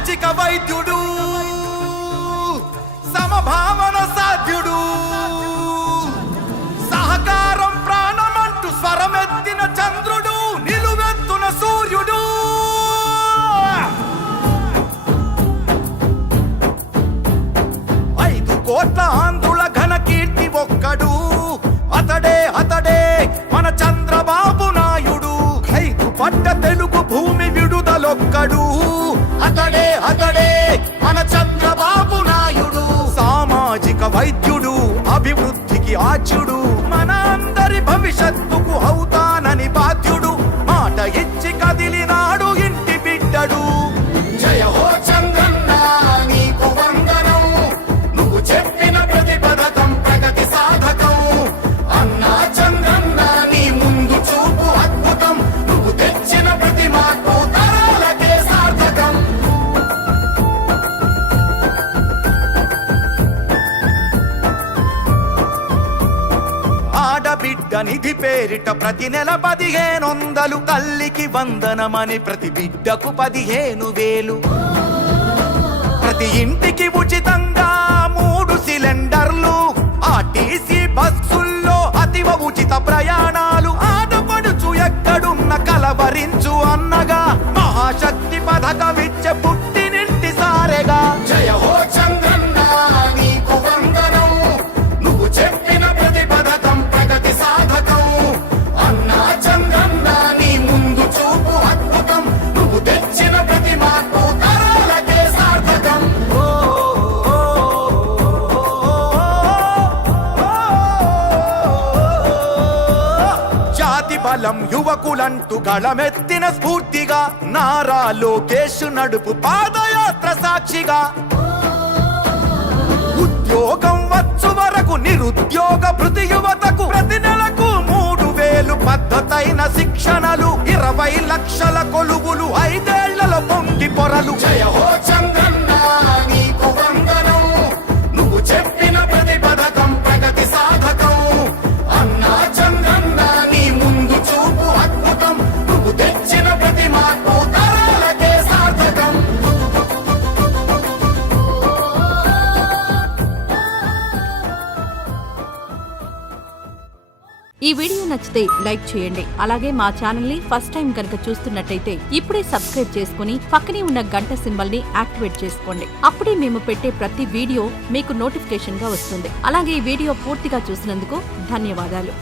సామాజిక వైద్యుడు, సమభావన సాధ్యుడు, సహకారం ప్రాణమంటూ స్వరమెత్తిన చంద్రుడు, నిలువెత్తున సూర్యుడు. 5 కోట్ల ఆంధ్రుల ఘన కీర్తి ఒక్కడు, అతడే అతడే మన చంద్రబాబు నాయుడు. 5 పడ్డ తెలుగు భూమి విడుదలొక్కడు, అతడే అతడే మన చంద్రబాబు నాయుడు. సామాజిక వైద్యుడు, అభివృద్ధికి ఆచ్యుడు, మన అందరి భవిష్యత్తుకు అవుతానని బాధ్యుడు. మాట ఇచ్చి కదిలినాడు ఇంటి బిడ్డడు. జయ హో చంద్రన్న నీకు వందనం, నువ్వు చెప్పిన ప్రతి పథకం ప్రగతి సాధకం. అన్నా చంద్రన్న నీ ముందు చూపు అద్భుతం, నువ్వు తెచ్చిన ప్రతి మార్పు తరాలకే సార్థకం. ఆడబిడ్డ నిధి పేరిట ప్రతి నెల 1500, తల్లికి వందనమని ప్రతి బిడ్డకు 15,000, ప్రతి ఇంటికి ఉచితంగా 3 సిలిండర్లు, ఆర్టీసీ బస్సుల్లో అతివ ఉచిత ప్రయాణాలు. ఆడపడుచు ఎక్కడున్న కలవరించు అన్నగా, మహాశక్తి పథకమిచ్చే పుట్టినింటి సారెగా. జయ హో చంద్రన్న నీకు వందనం, నువ్వు చెప్పిన ప్రతి పథకం ప్రగతి సాధకం. అన్నా చంద్రన్న నీ ముందు చూపు అద్భుతం, నువ్వు తెచ్చిన ప్రతి మార్పు తరాలకే సార్థకం. జాతి బలం యువకులంటూ గళమెత్తిన స్ఫూర్తిగా, నారా లోకేష్ నడుపు పాదయాత్ర సాక్షిగా. ఉద్యోగం వచ్చు వరకు నిరుద్యోగ భృతి యువతకు, ప్రతి నెలకు 3,000 పద్ధతైన శిక్షణలు, 20 లక్షల కొలువులు, 5 ఏళ్లలో పొంగి పొరలు. జయ హో చంద్రన్న నీకు వందనం, నువ్వు చెప్పిన ప్రతి పథకం ప్రగతి సాధకం. అన్నా చంద్రన్న నీ ముందు చూపు అద్భుతం, నువ్వు తెచ్చిన ప్రతి మార్పు తరాలకే సార్థకం. ఈ వీడియో నచ్చితే లైక్ చేయండి. అలాగే మా ఛానల్ ని ఫస్ట్ టైం కనుక చూస్తున్నట్టయితే ఇప్పుడే సబ్స్క్రైబ్ చేసుకుని పక్కనే ఉన్న గంట సింబల్ ని యాక్టివేట్ చేసుకోండి. అప్పుడే మేము పెట్టే ప్రతి వీడియో మీకు నోటిఫికేషన్ గా వస్తుంది. అలాగే ఈ వీడియో పూర్తిగా చూసినందుకు ధన్యవాదాలు.